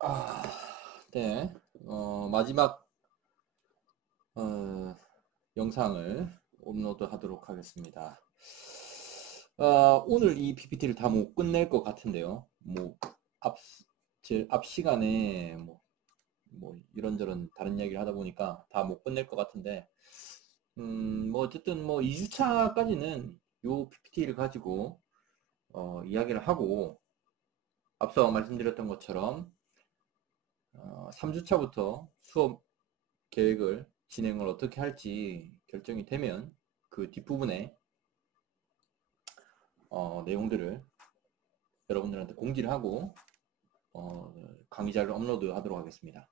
아, 네. 마지막 어, 영상을 업로드 하도록 하겠습니다. 오늘 이 PPT를 다 못 끝낼 것 같은데요. 앞, 앞 시간에 이런저런 다른 이야기를 하다 보니까 다 못 끝낼 것 같은데, 어쨌든 2주차까지는 요 PPT를 가지고, 이야기를 하고, 앞서 말씀드렸던 것처럼, 3주차부터 수업 계획을 진행을 어떻게 할지 결정이 되면 그 뒷부분에 내용들을 여러분들한테 공지를 하고 강의자를 업로드 하도록 하겠습니다.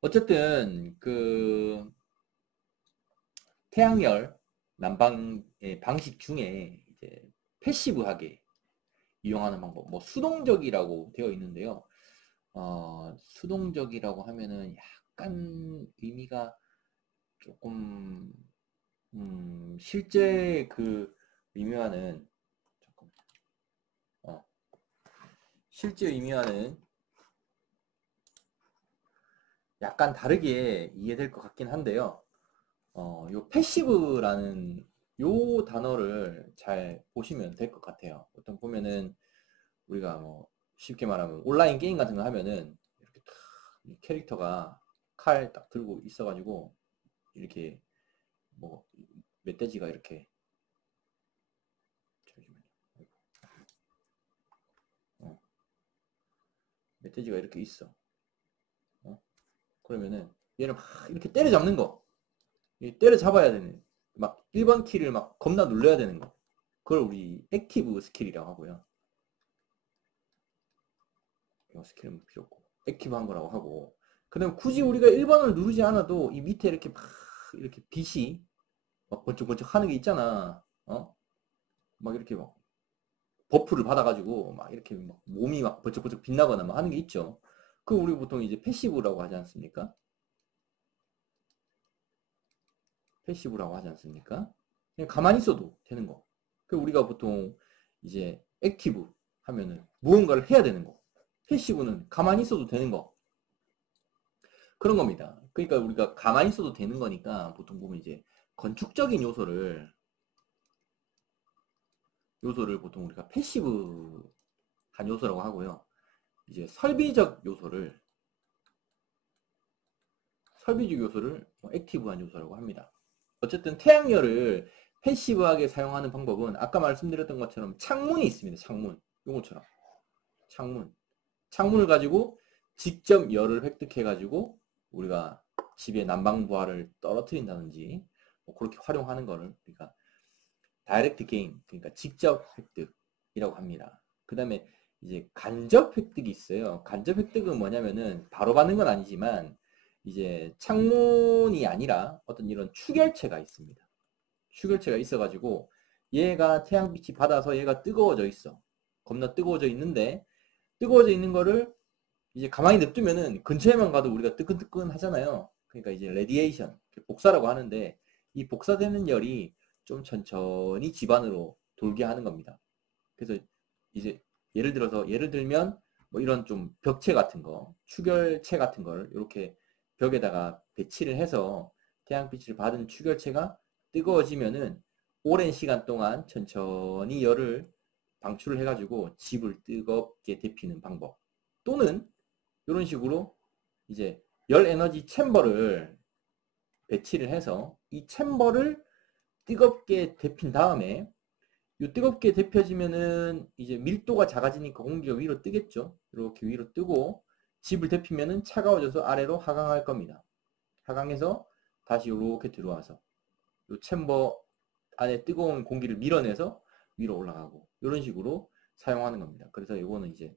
어쨌든 그 태양열 난방의 방식 중에 이제 패시브하게 이용하는 방법, 수동적이라고 되어 있는데요. 수동적이라고 하면은 약간 의미가 조금 실제 그 의미와는 어, 실제 의미와는 약간 다르게 이해될 것 같긴 한데요. 요 패시브라는 요 단어를 잘 보시면 될 것 같아요. 보통 보면은 우리가 쉽게 말하면 온라인 게임 같은 거 하면은 이렇게 탁 캐릭터가 칼 딱 들고 있어가지고 이렇게 뭐 멧돼지가 이렇게 어, 멧돼지가 이렇게 있어. 그러면은 얘를 막 이렇게 때려잡는 거. 때려잡아야 되는 막 1번 키를 막 겁나 눌러야 되는 거. 그걸 우리 액티브 스킬이라고 하고요. 이거 스킬은 필요 없고 액티브 한 거라고 하고, 그다음 굳이 우리가 1번을 누르지 않아도 이 밑에 이렇게 막 이렇게 빛이 막 번쩍번쩍 하는 게 있잖아. 막 이렇게 막 버프를 받아가지고 막 이렇게 막 몸이 막 번쩍번쩍 빛나거나 막 하는 게 있죠. 그 우리 보통 이제 패시브라고 하지 않습니까? 패시브라고 하지 않습니까? 그냥 가만히 있어도 되는 거. 그 우리가 보통 이제 액티브 하면은 무언가를 해야 되는 거. 패시브는 가만히 있어도 되는 거. 그런 겁니다. 그러니까 우리가 가만히 있어도 되는 거니까 보통 보면 이제 건축적인 요소를 보통 우리가 패시브한 요소라고 하고요. 이제 설비적 요소를 액티브한 요소라고 합니다. 어쨌든 태양열을 패시브하게 사용하는 방법은 아까 말씀드렸던 것처럼 창문이 있습니다. 창문. 요거처럼. 창문. 창문을 가지고 직접 열을 획득해가지고 우리가 집의 난방부하를 떨어뜨린다든지 그렇게 활용하는 거를 우리가 다이렉트 게인, 그러니까 직접 획득이라고 합니다. 그 다음에 이제 간접 획득이 있어요. 간접 획득은 뭐냐면은 바로 받는 건 아니지만 이제 창문이 아니라 어떤 이런 추결체가 있습니다. 추결체가 있어가지고 얘가 태양빛이 받아서 얘가 뜨거워져 있어. 겁나 뜨거워져 있는데 뜨거워져 있는 거를 이제 가만히 냅두면은 근처에만 가도 우리가 뜨끈뜨끈 하잖아요. 그러니까 이제 레디에이션, 복사라고 하는데 이 복사되는 열이 좀 천천히 집안으로 돌게 하는 겁니다. 그래서 이제 예를 들면 뭐 이런 좀 벽체 같은 거, 추결체 같은 걸 이렇게 벽에다가 배치를 해서 태양빛을 받은 추결체가 뜨거워지면은 오랜 시간 동안 천천히 열을 방출을 해가지고 집을 뜨겁게 데피는 방법. 또는 이런 식으로 이제 열 에너지 챔버를 배치를 해서 이 챔버를 뜨겁게 데핀 다음에 이 뜨겁게 데펴지면은 이제 밀도가 작아지니까 공기가 위로 뜨겠죠. 이렇게 위로 뜨고 집을 데피면은 차가워져서 아래로 하강할 겁니다. 하강해서 다시 이렇게 들어와서 이 챔버 안에 뜨거운 공기를 밀어내서 위로 올라가고 이런 식으로 사용하는 겁니다. 그래서 이거는 이제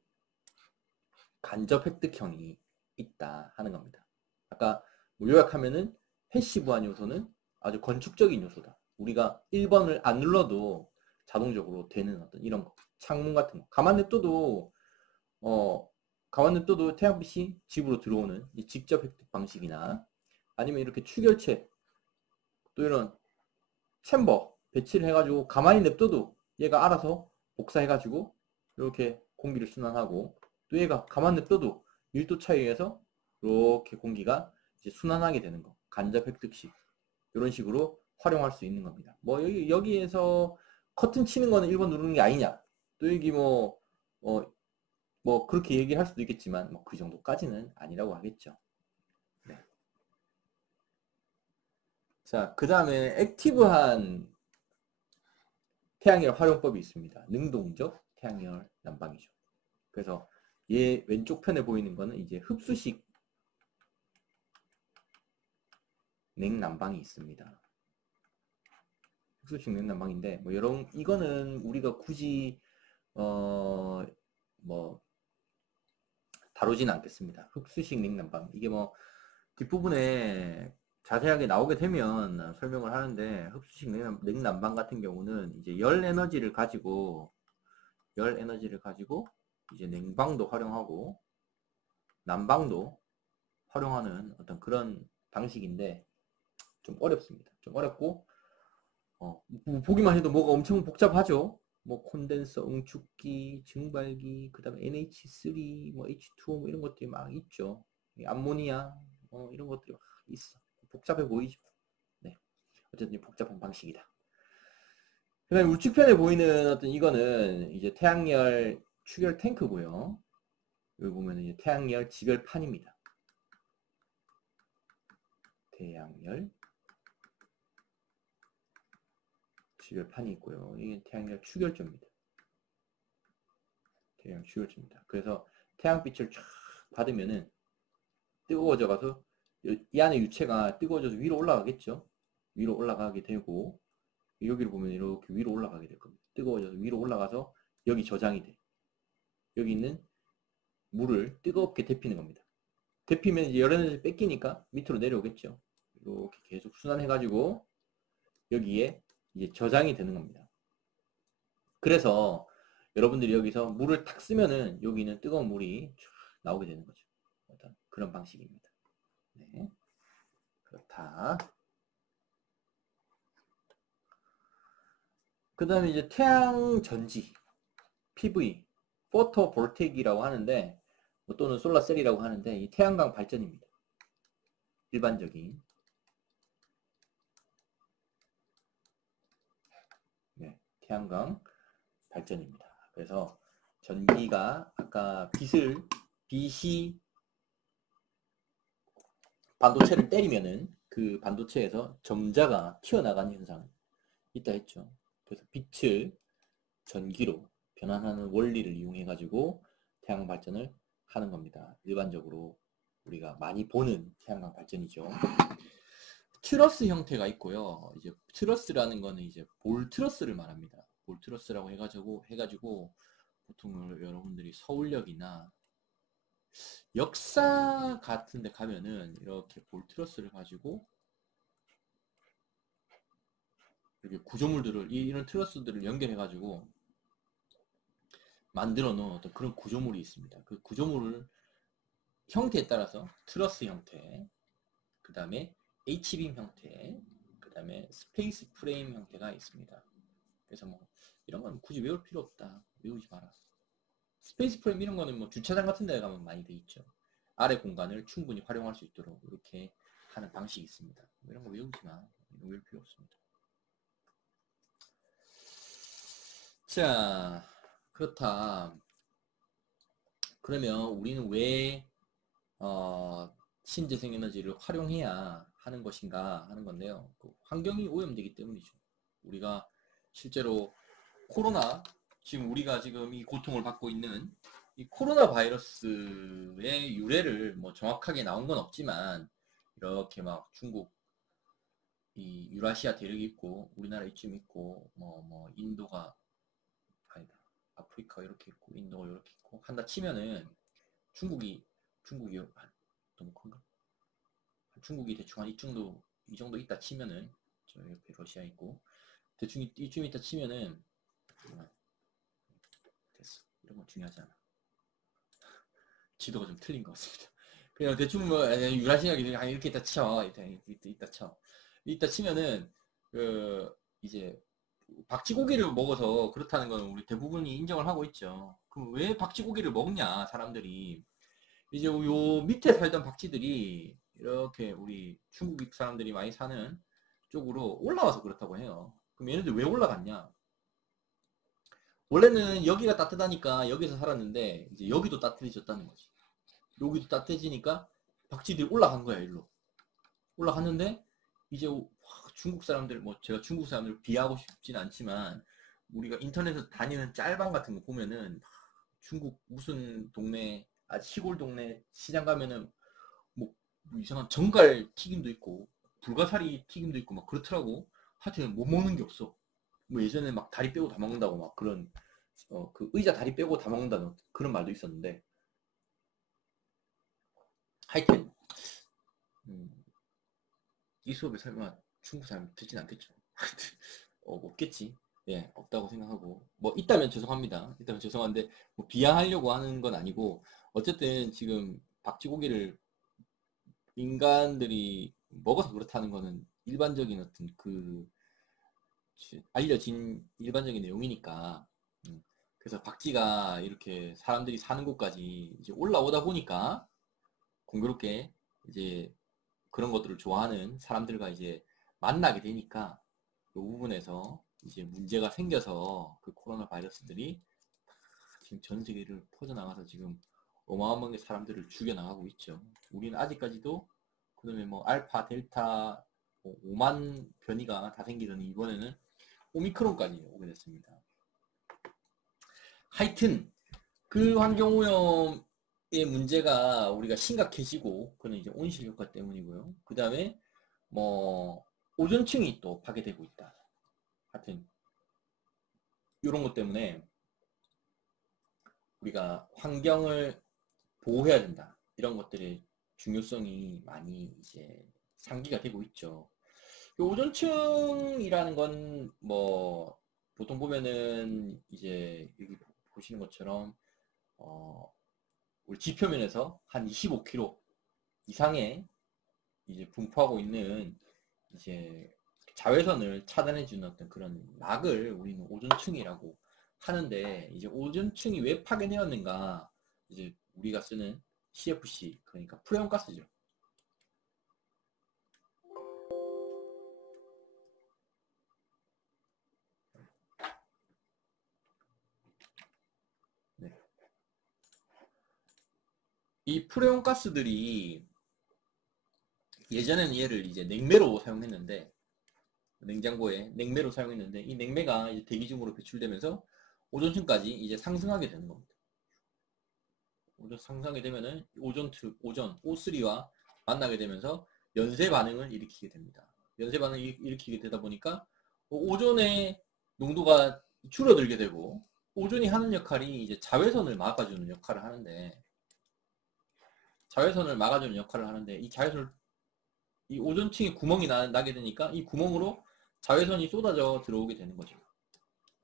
간접 획득형이 있다 하는 겁니다. 아까 요약하면은 패시브한 요소는 아주 건축적인 요소다. 우리가 1번을 안 눌러도 자동적으로 되는 어떤 이런 거. 창문 같은 거. 어, 가만 냅둬도 태양빛이 집으로 들어오는 이 직접 획득 방식이나 아니면 이렇게 추결체 또 이런 챔버 배치를 해가지고 가만히 냅둬도 얘가 알아서 복사해가지고 이렇게 공기를 순환하고 또 얘가 가만 냅둬도 밀도 차이에서 이렇게 공기가 이제 순환하게 되는 거. 간접 획득식. 이런 식으로 활용할 수 있는 겁니다. 뭐 여기에서 커튼 치는 거는 1번 누르는 게 아니냐. 또 여기 뭐 그렇게 얘기할 수도 있겠지만 뭐 그 정도까지는 아니라고 하겠죠. 네. 자, 그 다음에 액티브한 태양열 활용법이 있습니다. 능동적 태양열 난방이죠. 그래서 얘 왼쪽 편에 보이는 거는 이제 흡수식 냉난방이 있습니다. 흡수식 냉난방인데 뭐 이거는 우리가 굳이 뭐 다루지는 않겠습니다. 흡수식 냉난방 이게 뭐 뒷부분에 자세하게 나오게 되면 설명을 하는데 흡수식 냉난방 같은 경우는 이제 열 에너지를 가지고 이제 냉방도 활용하고 난방도 활용하는 어떤 그런 방식인데 좀 어렵습니다. 좀 어렵고 보기만 해도 뭐가 엄청 복잡하죠. 뭐 콘덴서, 응축기, 증발기, 그 다음에 NH3, 뭐 H2O 뭐 이런 것들이 막 있죠. 암모니아 이런 것들이 막 있어. 복잡해 보이죠. 네, 어쨌든 복잡한 방식이다. 그 다음에 우측편에 보이는 어떤 이거는 이제 태양열 추결 탱크고요. 여기 보면 이제 태양열 지별판입니다. 태양열 지별판이 있고요. 이게 태양열 추결조입니다. 태양 추결조입니다. 그래서 태양빛을 쫙 받으면은 뜨거워져 가서 이 안에 유체가 뜨거워져서 위로 올라가겠죠. 위로 올라가게 되고 여기를 보면 이렇게 위로 올라가게 될 겁니다. 뜨거워져서 위로 올라가서 여기 저장이 돼. 여기 있는 물을 뜨겁게 데피는 겁니다. 데피면 이제 열 에너지 뺏기니까 밑으로 내려오겠죠. 이렇게 계속 순환해가지고 여기에 이제 저장이 되는 겁니다. 그래서 여러분들이 여기서 물을 탁 쓰면은 여기는 뜨거운 물이 쫙 나오게 되는 거죠. 어떤 그런 방식입니다. 네. 그렇다. 그 다음에 이제 태양 전지, PV, 포토볼테이크라고 하는데, 또는 솔라셀이라고 하는데, 이 태양광 발전입니다. 일반적인. 네, 태양광 발전입니다. 그래서 전기가 아까 빛이 반도체를 때리면은 그 반도체에서 점자가 튀어나가는 현상 있다 했죠. 그래서 빛을 전기로 변환하는 원리를 이용해 가지고 태양광 발전을 하는 겁니다. 일반적으로 우리가 많이 보는 태양광 발전이죠. 트러스 형태가 있고요. 이제 트러스라는 거는 이제 볼 트러스를 말합니다. 볼 트러스라고 해가지고 보통 여러분들이 서울역이나 역사 같은 데 가면은 이렇게 볼 트러스를 가지고 이렇게 구조물들을 이런 트러스들을 연결해 가지고 만들어 놓은 어떤 그런 구조물이 있습니다. 그 구조물을 형태에 따라서 트러스 형태, 그 다음에 H빔 형태, 그 다음에 스페이스 프레임 형태가 있습니다. 그래서 뭐 이런 건 굳이 외울 필요 없다. 외우지 마라. 스페이스 프레임 이런 거는 뭐 주차장 같은 데 가면 많이 돼 있죠. 아래 공간을 충분히 활용할 수 있도록 이렇게 하는 방식이 있습니다. 이런 거 외우지 마. 외울 필요 없습니다. 자, 그렇다. 그러면 우리는 왜 신재생 에너지를 활용해야 하는 것인가 하는 건데요. 환경이 오염되기 때문이죠. 우리가 실제로 지금 우리가 지금 이 고통을 받고 있는 이 코로나 바이러스의 유래를 뭐 정확하게 나온 건 없지만 이렇게 막 중국 이 유라시아 대륙이 있고 우리나라 이쯤 있고 뭐 인도가 아니다 아프리카 이렇게 있고 인도가 이렇게 있고 한다 치면은 중국이 너무 큰가? 중국이 대충 한 이 정도 있다 치면은 저 옆에 러시아 있고 대충 이쯤 있다 치면은 됐어. 이런 건 중요하지 않아. 지도가 좀 틀린 것 같습니다. 그냥 대충 뭐 유라시아기 이렇게 있다 쳐. 있다 쳐. 있다 치면은 그 이제 박쥐고기를 먹어서 그렇다는 건 우리 대부분이 인정을 하고 있죠. 그럼 왜 박쥐고기를 먹냐 사람들이 이제 요 밑에 살던 박쥐들이 이렇게 우리 중국 사람들이 많이 사는 쪽으로 올라와서 그렇다고 해요. 그럼 얘네들 왜 올라갔냐? 원래는 여기가 따뜻하니까 여기서 살았는데 이제 여기도 따뜻해졌다는 거지. 여기도 따뜻해지니까 박쥐들이 올라간 거야, 일로. 올라갔는데 이제 중국 사람들, 뭐 제가 중국 사람들 비하고 싶진 않지만 우리가 인터넷에서 다니는 짤방 같은 거 보면은 중국 무슨 동네, 시골 동네 시장 가면은 뭐 이상한 정갈 튀김도 있고 불가사리 튀김도 있고 막 그렇더라고. 하여튼 못 먹는 게 없어. 뭐 예전에 막 다리 빼고 다 먹는다고 막 그런 그 의자 다리 빼고 다 먹는다는 그런 말도 있었는데 하여튼 이 수업에 설마 중국 사람 듣진 않겠죠. 없겠지. 예, 없다고 생각하고 뭐 있다면 죄송합니다. 있다면 죄송한데 뭐 비하하려고 하는 건 아니고 어쨌든 지금 박쥐고기를 인간들이 먹어서 그렇다는 거는 일반적인 어떤 그 알려진 일반적인 내용이니까 그래서 박쥐가 이렇게 사람들이 사는 곳까지 이제 올라오다 보니까 공교롭게 이제 그런 것들을 좋아하는 사람들과 이제 만나게 되니까 그 부분에서 이제 문제가 생겨서 그 코로나 바이러스들이 지금 전 세계를 퍼져나가서 지금 어마어마하게 사람들을 죽여나가고 있죠. 우리는 아직까지도 그다음에 뭐 알파, 델타, 뭐 5만 변이가 다 생기더니 이번에는 오미크론까지 오게 됐습니다. 하여튼 그 환경오염의 문제가 우리가 심각해지고 그는 이제 온실 효과 때문이고요. 그 다음에 뭐 오존층이 또 파괴되고 있다. 하여튼 이런 것 때문에 우리가 환경을 보호해야 된다. 이런 것들의 중요성이 많이 이제 상기가 되고 있죠. 오존층이라는 건 뭐 보통 보면은 이제 여기 보시는 것처럼 우리 지표면에서 한 25km 이상의 이제 분포하고 있는 이제 자외선을 차단해주는 어떤 그런 막을 우리는 오존층이라고 하는데 이제 오존층이 왜 파괴되었는가 이제 우리가 쓰는 CFC 그러니까 프레온가스죠. 네. 이 프레온가스들이 예전에는 얘를 이제 냉매로 사용했는데 냉장고에 냉매로 사용했는데 이 냉매가 이제 대기 중으로 배출되면서 오존층까지 이제 상승하게 되는 겁니다. 오존 상승하게 되면은 오존 O3와 만나게 되면서 연쇄 반응을 일으키게 됩니다. 연쇄 반응을 일으키게 되다 보니까 오존의 농도가 줄어들게 되고 오존이 하는 역할이 이제 자외선을 막아주는 역할을 하는데 이 자외선을 이 오존층에 구멍이 나게 되니까 이 구멍으로 자외선이 쏟아져 들어오게 되는 거죠.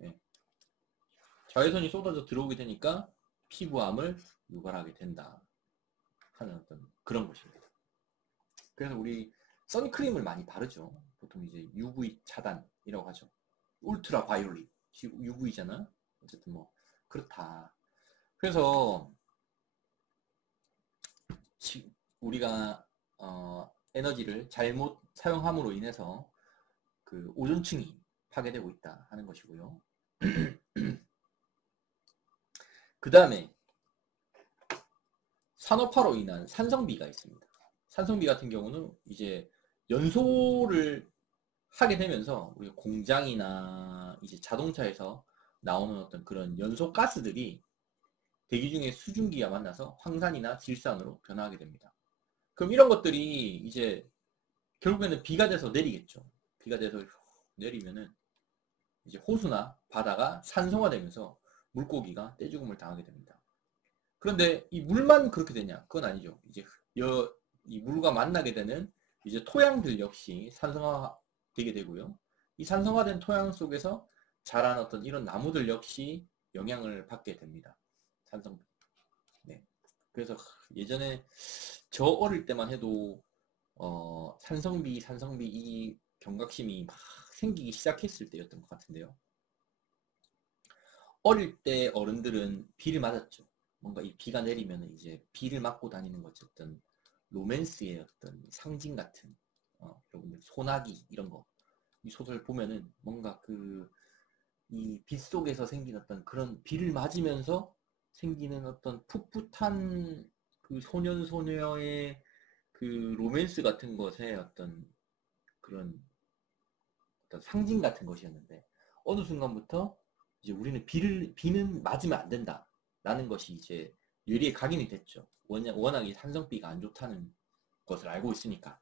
예. 자외선이 쏟아져 들어오게 되니까 피부암을 유발하게 된다 하는 어떤 그런 것입니다. 그래서 우리 선크림을 많이 바르죠. 보통 이제 UV 차단이라고 하죠. 울트라 바이올릿 UV잖아. 어쨌든 뭐 그렇다. 그래서 우리가 에너지를 잘못 사용함으로 인해서 그 오존층이 파괴되고 있다 하는 것이고요. 그 다음에 산업화로 인한 산성비가 있습니다. 산성비 같은 경우는 이제 연소를 하게 되면서 우리 공장이나 이제 자동차에서 나오는 어떤 그런 연소 가스들이 대기 중에 수증기와 만나서 황산이나 질산으로 변화하게 됩니다. 그럼 이런 것들이 이제 결국에는 비가 돼서 내리겠죠. 비가 돼서 내리면은 이제 호수나 바다가 산성화되면서 물고기가 떼죽음을 당하게 됩니다. 그런데 이 물만 그렇게 되냐? 그건 아니죠. 이제 이 물과 만나게 되는 이제 토양들 역시 산성화되게 되고요. 이 산성화된 토양 속에서 자란 어떤 이런 나무들 역시 영향을 받게 됩니다. 산성비. 네. 그래서 예전에 저 어릴 때만 해도 산성비 이 경각심이 막 생기기 시작했을 때였던 것 같은데요. 어릴 때 어른들은 비를 맞았죠. 뭔가 이 비가 내리면 이제 비를 맞고 다니는 것 어떤 로맨스의 어떤 상징 같은 여러분들 소나기 이런 거 이 소설 보면은 뭔가 그 이 빛 속에서 생긴 어떤 그런 비를 맞으면서 생기는 어떤 풋풋한 그 소년 소녀의 그 로맨스 같은 것의 어떤 그런 어떤 상징 같은 것이었는데 어느 순간부터 이제 우리는 비는 맞으면 안 된다 라는 것이 이제 뇌리에 각인이 됐죠. 워낙 이 산성비가 안 좋다는 것을 알고 있으니까.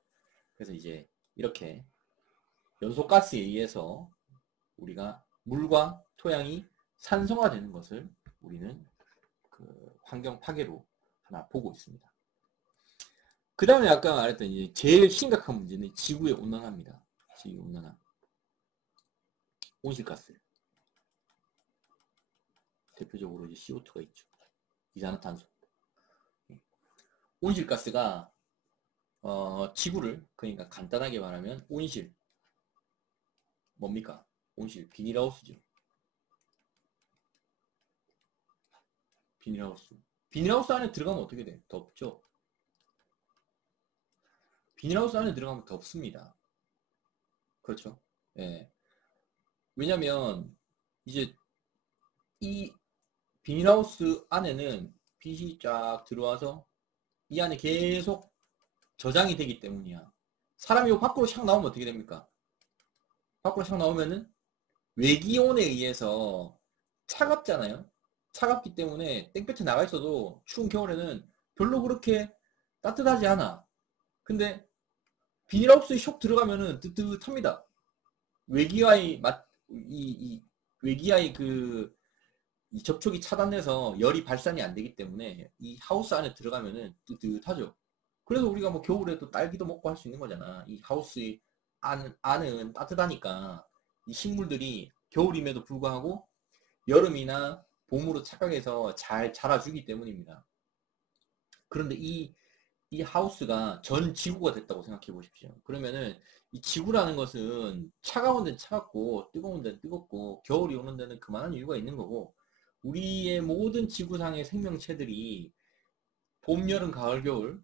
그래서 이제 이렇게 연소가스에 의해서 우리가 물과 토양이 산성화되는 것을 우리는 그 환경 파괴로 하나 보고 있습니다. 그 다음에 아까 말했던 이제 제일 심각한 문제는 지구의 온난화입니다. 지구 온난화. 온실가스. 대표적으로 이제 CO2가 있죠. 이산화탄소. 온실가스가 지구를 그러니까 간단하게 말하면 온실 뭡니까? 온실 비닐하우스죠. 비닐하우스. 비닐하우스 안에 들어가면 어떻게 돼? 덥죠. 비닐하우스 안에 들어가면 덥습니다. 그렇죠. 예. 왜냐면 이제 이 비닐하우스 안에는 빛이 쫙 들어와서 이 안에 계속 저장이 되기 때문이야. 사람이 밖으로 샥 나오면 어떻게 됩니까? 밖으로 샥 나오면은 외기온에 의해서 차갑잖아요. 차갑기 때문에 땡볕에 나가 있어도 추운 겨울에는 별로 그렇게 따뜻하지 않아. 근데 비닐하우스에 쇽 들어가면은 뜨뜻합니다. 외기와의 외기와의 이 접촉이 차단돼서 열이 발산이 안 되기 때문에 이 하우스 안에 들어가면은 뜨뜻하죠. 그래서 우리가 뭐 겨울에도 딸기도 먹고 할 수 있는 거잖아. 이 하우스의 안은 따뜻하니까 이 식물들이 겨울임에도 불구하고 여름이나 봄으로 착각해서 잘 자라주기 때문입니다. 그런데 이 하우스가 전 지구가 됐다고 생각해 보십시오. 그러면은 이 지구라는 것은 차가운 데는 차갑고 뜨거운 데는 뜨겁고 겨울이 오는 데는 그만한 이유가 있는 거고 우리의 모든 지구상의 생명체들이 봄, 여름, 가을, 겨울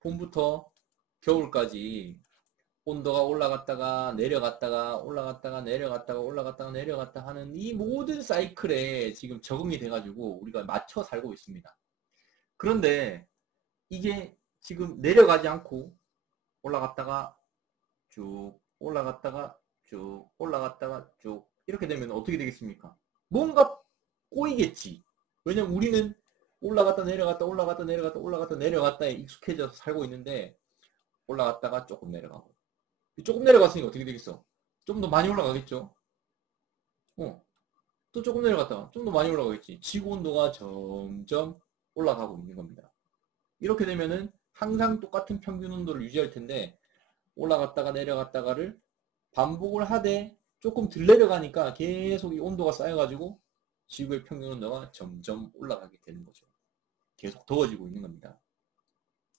봄부터 겨울까지 온도가 올라갔다가 내려갔다가 올라갔다가 내려갔다가 올라갔다가 내려갔다 하는 이 모든 사이클에 지금 적응이 돼가지고 우리가 맞춰 살고 있습니다. 그런데 이게 지금 내려가지 않고 올라갔다가 쭉 올라갔다가 쭉 올라갔다가 쭉 이렇게 되면 어떻게 되겠습니까? 뭔가 꼬이겠지. 왜냐면 우리는 올라갔다 내려갔다 올라갔다 내려갔다 올라갔다 내려갔다에 익숙해져서 살고 있는데 올라갔다가 조금 내려가고 조금 내려갔으니까 어떻게 되겠어? 좀 더 많이 올라가겠죠? 또 조금 내려갔다가 좀 더 많이 올라가겠지. 지구 온도가 점점 올라가고 있는 겁니다. 이렇게 되면은 항상 똑같은 평균 온도를 유지할 텐데 올라갔다가 내려갔다가를 반복을 하되 조금 덜 내려가니까 계속 이 온도가 쌓여가지고 지구의 평균 온도가 점점 올라가게 되는 거죠. 계속 더워지고 있는 겁니다.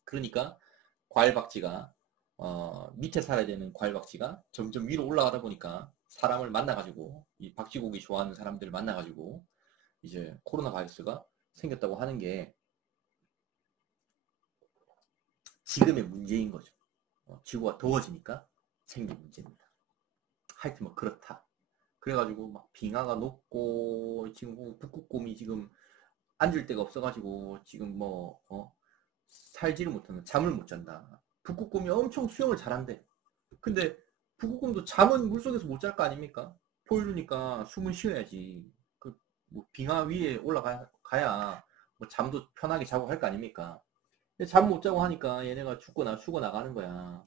그러니까 과일박쥐가 밑에 살아야 되는 과일박쥐가 점점 위로 올라가다 보니까 사람을 만나가지고 이 박쥐고기 좋아하는 사람들을 만나가지고 이제 코로나 바이러스가 생겼다고 하는 게 지금의 문제인 거죠. 지구가 더워지니까 생긴 문제입니다. 하여튼 뭐 그렇다. 그래가지고 막 빙하가 녹고 지금 북극곰이 지금 앉을 데가 없어가지고 지금 뭐 살지를 못하는 잠을 못 잔다. 북극곰이 엄청 수영을 잘한대. 근데 북극곰도 잠은 물속에서 못 잘 거 아닙니까? 포유류니까 숨을 쉬어야지. 뭐 빙하 위에 올라가야 뭐 잠도 편하게 자고 할 거 아닙니까? 근데 잠 못 자고 하니까 얘네가 죽어 나가는 거야.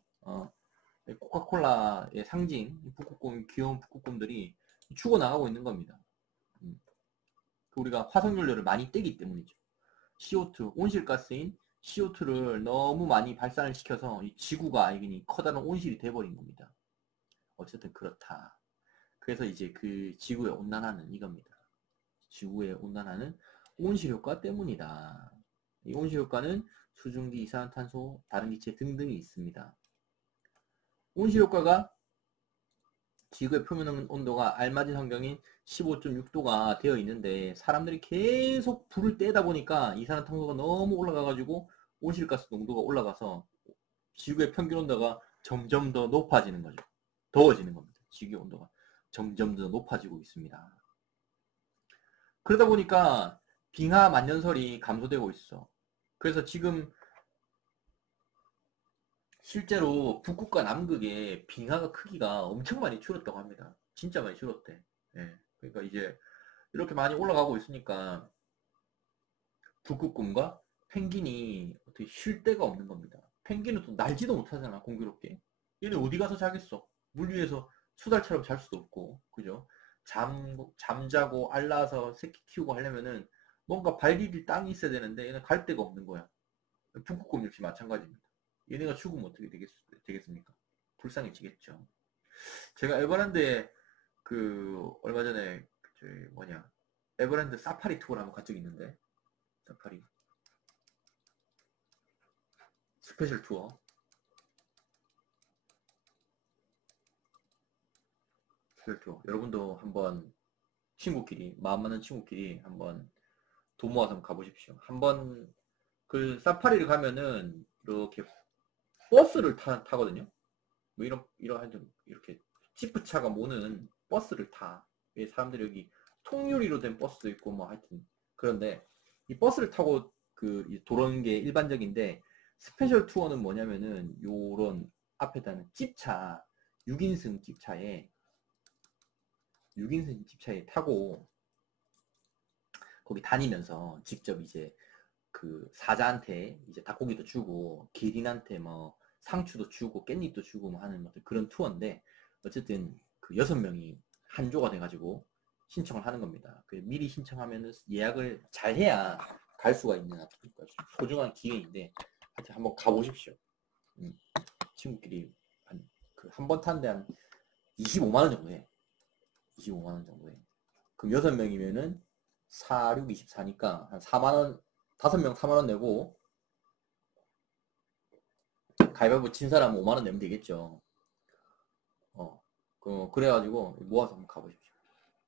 코카콜라의 상징, 북극곰, 귀여운 북극곰들이 죽어나가고 있는 겁니다. 우리가 화석연료를 많이 떼기 때문이죠. CO2, 온실가스인 CO2를 너무 많이 발산을 시켜서 이 지구가 이 커다란 온실이 돼버린 겁니다. 어쨌든 그렇다. 그래서 이제 그 지구의 온난화는 이겁니다. 지구의 온난화는 온실효과 때문이다. 이 온실효과는 수증기, 이산화탄소, 다른 기체 등등이 있습니다. 온실효과가 지구의 표면 온도가 알맞은 환경인 15.6도가 되어 있는데 사람들이 계속 불을 떼다 보니까 이산화탄소가 너무 올라가가지고 온실가스 농도가 올라가서 지구의 평균 온도가 점점 더 높아지는 거죠. 더워지는 겁니다. 지구의 온도가 점점 더 높아지고 있습니다. 그러다 보니까 빙하 만년설이 감소되고 있어. 그래서 지금 실제로 북극과 남극의 빙하가 크기가 엄청 많이 줄었다고 합니다. 진짜 많이 줄었대. 예. 그러니까 이제 이렇게 많이 올라가고 있으니까 북극곰과 펭귄이 어떻게 쉴 데가 없는 겁니다. 펭귄은 또 날지도 못하잖아, 공교롭게. 얘네 어디 가서 자겠어? 물 위에서 수달처럼 잘 수도 없고, 그죠? 잠자고 알라서 새끼 키우고 하려면은 뭔가 발 디딜 땅이 있어야 되는데 얘는 갈 데가 없는 거야. 북극곰 역시 마찬가지입니다. 얘네가 죽으면 어떻게 되겠습니까? 불쌍해지겠죠. 제가 에버랜드에 얼마 전에 에버랜드 사파리 투어를 한번 간 적이 있는데, 사파리 스페셜 투어. 여러분도 한번 마음 맞는 친구끼리 한번 돈 모아서 한번 가보십시오. 한번 그 사파리를 가면은 이렇게 버스를 타거든요. 뭐 하여튼 이렇게 지프차가 모는 버스를 타. 사람들이 여기 통유리로 된 버스도 있고 뭐 하여튼 그런데 이 버스를 타고 도는 게 일반적인데, 스페셜 투어는 뭐냐면은 요런 앞에다는 집차 6인승 집차에 타고 거기 다니면서 직접 이제 그 사자한테 이제 닭고기도 주고 기린한테 뭐 상추도 주고 깻잎도 주고 뭐 하는 그런 투어인데, 어쨌든 그 6명이 한조가 돼가지고 신청을 하는 겁니다. 미리 신청하면은 예약을 잘 해야 갈 수가 있는 소중한 기회인데 하여튼 한번 가보십시오. 친구끼리 한 번 타는데 한 25만원 정도 해. 25만원 정도 해. 그럼 6명이면은 4, 6, 24니까 한 4만원, 5명 4만원 내고 가위바위보 친 사람 5만원 내면 되겠죠. 그래가지고 모아서 한번 가보십시오.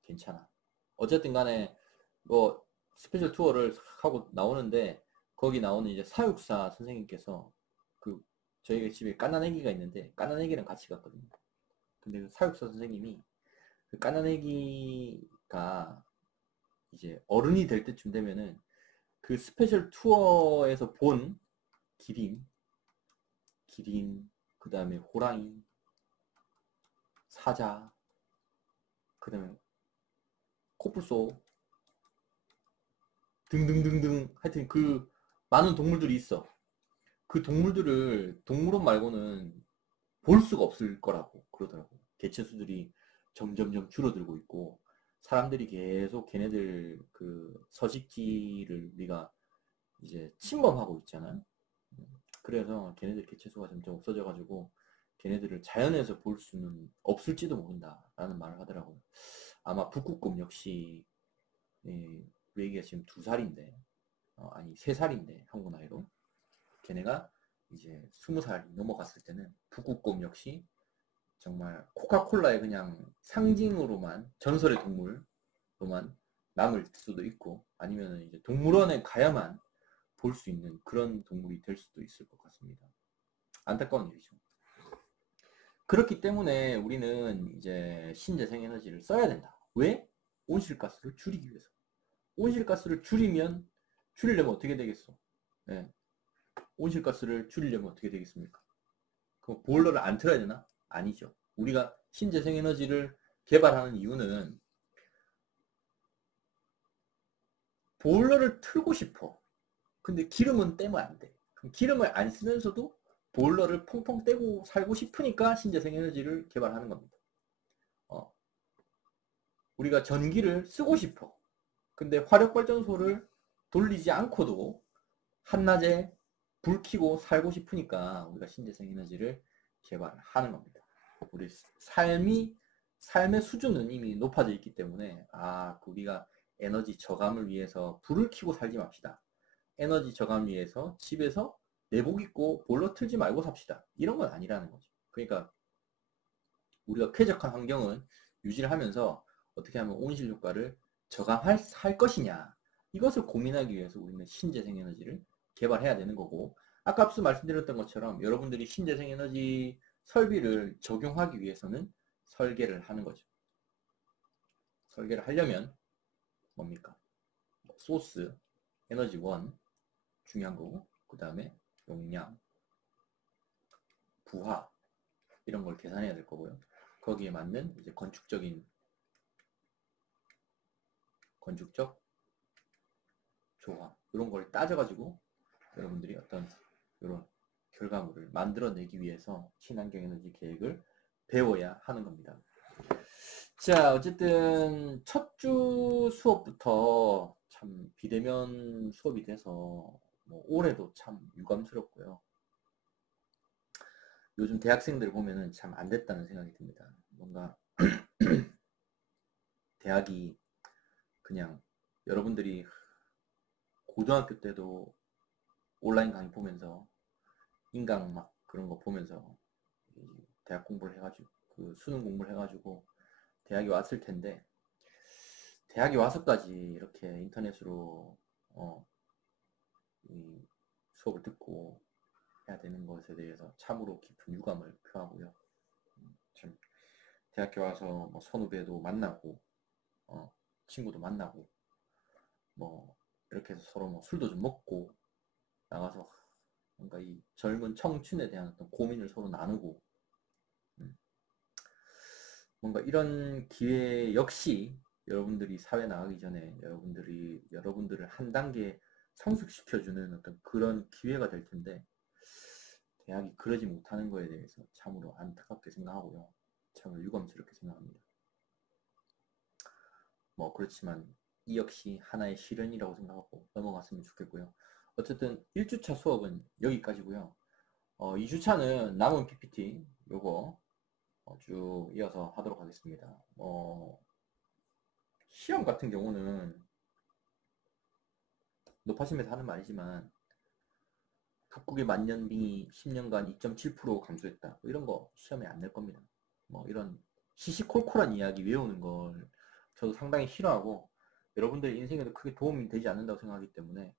괜찮아. 어쨌든 간에 뭐 스페셜 투어를 하고 나오는데, 거기 나오는 이제 사육사 선생님께서 저희 집에 깐난애기가 있는데 깐난애기랑 같이 갔거든요. 근데 그 사육사 선생님이 그 깐난애기가 이제 어른이 될 때쯤 되면은 그 스페셜 투어에서 본 기린, 그 다음에 호랑이, 사자, 그 다음에 코뿔소 등등등등 하여튼 그 많은 동물들이 있어. 그 동물들을 동물원 말고는 볼 수가 없을 거라고 그러더라고. 개체수들이 점점점 줄어들고 있고, 사람들이 계속 걔네들 그 서식지를 우리가 이제 침범하고 있잖아요. 그래서 걔네들 개체수가 점점 없어져가지고 걔네들을 자연에서 볼 수는 없을지도 모른다라는 말을 하더라고요. 아마 북극곰 역시 우리 애기가 지금 2살인데 아니 3살인데 한국 나이로 걔네가 이제 20살이 넘어갔을 때는 북극곰 역시 정말 코카콜라의 그냥 상징으로만, 전설의 동물로만 남을 수도 있고, 아니면 이제 동물원에 가야만 볼 수 있는 그런 동물이 될 수도 있을 것 같습니다. 안타까운 일이죠. 그렇기 때문에 우리는 이제 신재생 에너지를 써야 된다. 왜? 온실가스를 줄이기 위해서. 온실가스를 줄이려면 어떻게 되겠어? 네. 온실가스를 줄이려면 어떻게 되겠습니까? 그럼 보일러를 안 틀어야 되나? 아니죠. 우리가 신재생 에너지를 개발하는 이유는 보일러를 틀고 싶어. 근데 기름은 떼면 안 돼. 그럼 기름을 안 쓰면서도 보일러를 펑펑 떼고 살고 싶으니까 신재생 에너지를 개발하는 겁니다. 우리가 전기를 쓰고 싶어. 근데 화력발전소를 돌리지 않고도 한낮에 불 켜고 살고 싶으니까 우리가 신재생 에너지를 개발하는 겁니다. 우리 삶의 수준은 이미 높아져 있기 때문에 우리가 에너지 저감을 위해서 불을 켜고 살지 맙시다. 에너지 저감 위해서 집에서 내복 입고 보일러 틀지 말고 삽시다. 이런 건 아니라는 거죠. 그러니까 우리가 쾌적한 환경은 유지를 하면서 어떻게 하면 온실 효과를 저감할 것이냐, 이것을 고민하기 위해서 우리는 신재생에너지를 개발해야 되는 거고, 아까 앞서 말씀드렸던 것처럼 여러분들이 신재생에너지 설비를 적용하기 위해서는 설계를 하는 거죠. 설계를 하려면 뭡니까? 소스, 에너지원 중요한 거고, 그 다음에 용량, 부하 이런 걸 계산해야 될 거고요. 거기에 맞는 이제 건축적 조화 이런 걸 따져가지고 여러분들이 어떤 이런 결과물을 만들어내기 위해서 친환경 에너지 계획을 배워야 하는 겁니다. 자, 어쨌든 첫 주 수업부터 참 비대면 수업이 돼서 뭐 올해도 참 유감스럽고요. 요즘 대학생들 보면은 참 안 됐다는 생각이 듭니다. 뭔가 대학이 그냥 여러분들이 고등학교 때도 온라인 강의 보면서 인강 막 그런 거 보면서 대학 공부를 해가지고 그 수능 공부를 해가지고 대학에 왔을 텐데, 대학에 와서까지 이렇게 인터넷으로 이 수업을 듣고 해야 되는 것에 대해서 참으로 깊은 유감을 표하고요. 참 대학교 와서 뭐 선후배도 만나고 친구도 만나고 뭐 이렇게 해서 서로 뭐 술도 좀 먹고 나가서 뭔가 이 젊은 청춘에 대한 어떤 고민을 서로 나누고, 뭔가 이런 기회 역시 여러분들이 사회 나가기 전에 여러분들을 한 단계 성숙시켜주는 어떤 그런 기회가 될 텐데, 대학이 그러지 못하는 거에 대해서 참으로 안타깝게 생각하고요. 참으로 유감스럽게 생각합니다. 뭐 그렇지만 이 역시 하나의 시련이라고 생각하고 넘어갔으면 좋겠고요. 어쨌든 1주차 수업은 여기까지고요. 2주차는 남은 PPT 요거 쭉 이어서 하도록 하겠습니다. 시험 같은 경우는 높아심에서 하는 말이지만 북극의 만년빙이 10년간 2.7% 감소했다, 뭐 이런 거 시험에 안 낼 겁니다. 뭐 이런 시시콜콜한 이야기 외우는 걸 저도 상당히 싫어하고 여러분들의 인생에도 크게 도움이 되지 않는다고 생각하기 때문에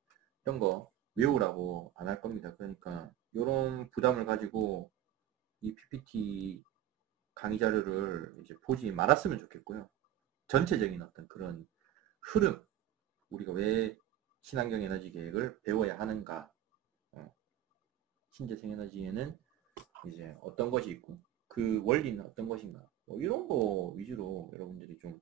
이런 거 외우라고 안 할 겁니다. 그러니까 이런 부담을 가지고 이 PPT 강의 자료를 이제 보지 말았으면 좋겠고요. 전체적인 어떤 그런 흐름, 우리가 왜 친환경 에너지 계획을 배워야 하는가, 신재생 에너지에는 이제 어떤 것이 있고 그 원리는 어떤 것인가, 뭐 이런 거 위주로 여러분들이 좀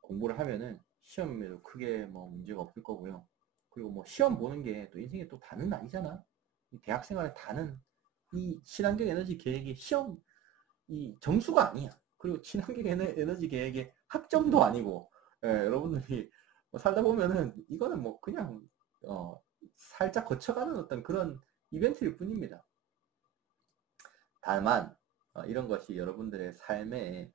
공부를 하면은 시험에도 크게 뭐 문제가 없을 거고요. 그리고 뭐 시험 보는 게 또 인생의 또 다는 아니잖아. 대학생활의 다는 이 친환경 에너지 계획이 시험 이 점수가 아니야. 그리고 친환경 에너지 계획의 학점도 아니고, 여러분들이 뭐 살다 보면은 이거는 뭐 그냥 살짝 거쳐가는 어떤 그런 이벤트일 뿐입니다. 다만 이런 것이 여러분들의 삶의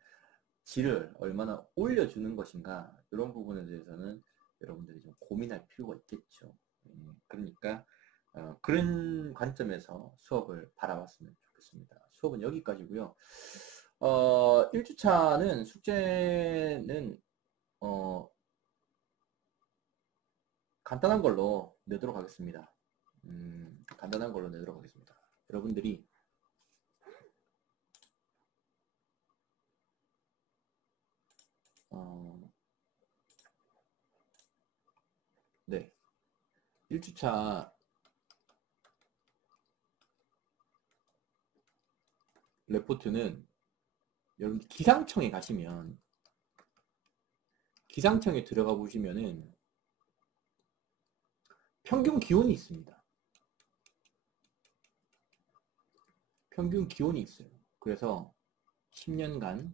질을 얼마나 올려주는 것인가, 이런 부분에 대해서는 여러분들이 좀 고민할 필요가 있겠죠. 그러니까 그런 관점에서 수업을 바라봤으면 좋겠습니다. 수업은 여기까지고요. 1주차는 숙제는 간단한 걸로 내도록 하겠습니다. 간단한 걸로 내도록 하겠습니다. 여러분들이 네, 1주차 레포트는 여러분 기상청에 가시면, 기상청에 들어가 보시면은 평균 기온이 있습니다. 평균 기온이 있어요. 그래서 10년간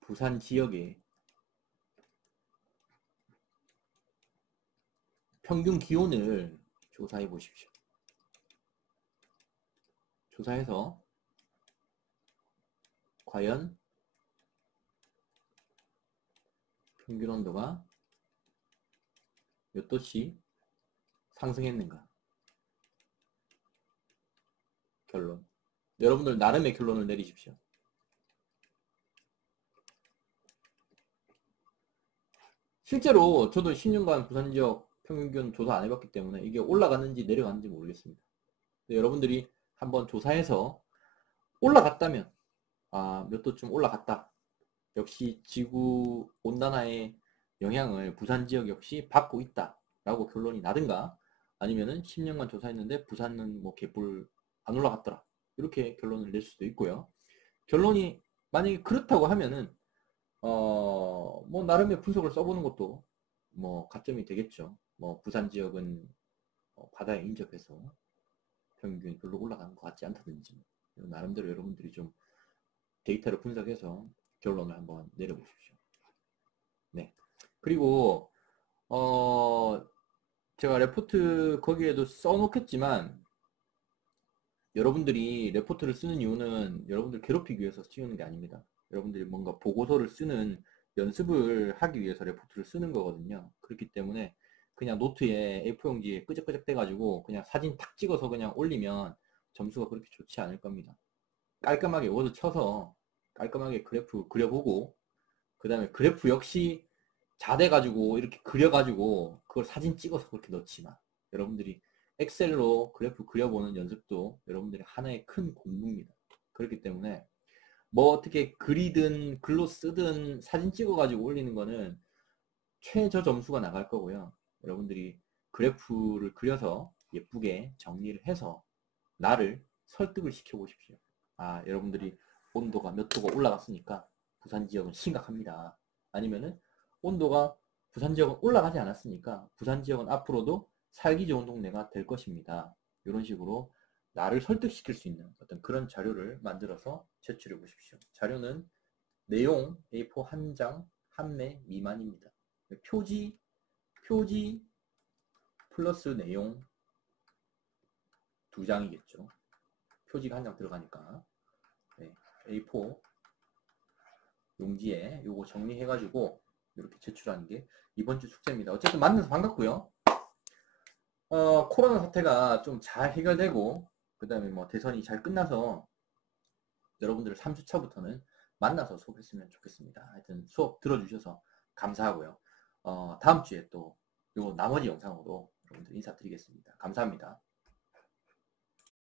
부산 지역의 평균 기온을 조사해 보십시오. 조사해서 과연 평균 온도가 몇 도씩 상승했는가. 결론. 여러분들 나름의 결론을 내리십시오. 실제로 저도 10년간 부산 지역 평균 조사 안 해봤기 때문에 이게 올라갔는지 내려갔는지 모르겠습니다. 여러분들이 한번 조사해서 올라갔다면 몇 도쯤 올라갔다. 역시 지구 온난화의 영향을 부산 지역 역시 받고 있다 라고 결론이 나든가, 아니면은 10년간 조사했는데 부산은 뭐 개뿔 안 올라갔더라 이렇게 결론을 낼 수도 있고요. 결론이 만약에 그렇다고 하면은 뭐 나름의 분석을 써보는 것도 뭐 가점이 되겠죠. 뭐 부산 지역은 바다에 인접해서 평균이 별로 올라가는 것 같지 않다든지, 나름대로 여러분들이 좀 데이터를 분석해서 결론을 한번 내려보십시오. 네. 그리고 제가 레포트 거기에도 써놓겠지만, 여러분들이 레포트를 쓰는 이유는 여러분들 괴롭히기 위해서 쓰는 게 아닙니다. 여러분들이 뭔가 보고서를 쓰는 연습을 하기 위해서 레포트를 쓰는 거거든요. 그렇기 때문에 그냥 노트에 A4 용지에 끄적끄적 대가지고 그냥 사진 탁 찍어서 그냥 올리면 점수가 그렇게 좋지 않을 겁니다. 깔끔하게 워드 쳐서 깔끔하게 그래프 그려보고, 그 다음에 그래프 역시 자대가지고 이렇게 그려가지고 그걸 사진 찍어서 그렇게 넣지 마. 여러분들이 엑셀로 그래프 그려보는 연습도 여러분들이 하나의 큰 공부입니다. 그렇기 때문에 뭐 어떻게 글이든 글로 쓰든 사진 찍어가지고 올리는 거는 최저 점수가 나갈 거고요. 여러분들이 그래프를 그려서 예쁘게 정리를 해서 나를 설득을 시켜 보십시오. 여러분들이 온도가 몇 도가 올라갔으니까 부산 지역은 심각합니다. 아니면은 온도가 부산 지역은 올라가지 않았으니까 부산 지역은 앞으로도 살기 좋은 동네가 될 것입니다. 이런 식으로 나를 설득시킬 수 있는 어떤 그런 자료를 만들어서 제출해 보십시오. 자료는 내용 A4 한 장 한 매 미만입니다. 표지 플러스 내용 2장이겠죠. 표지가 한 장 들어가니까. 네, A4 용지에 요거 정리해가지고 이렇게 제출하는 게 이번 주 숙제입니다. 어쨌든 만나서 반갑고요. 코로나 사태가 좀 잘 해결되고, 그 다음에 뭐 대선이 잘 끝나서 여러분들 3주차부터는 만나서 수업했으면 좋겠습니다. 하여튼 수업 들어주셔서 감사하고요. 다음 주에 또 요 나머지 영상으로 여러분들 인사드리겠습니다. 감사합니다.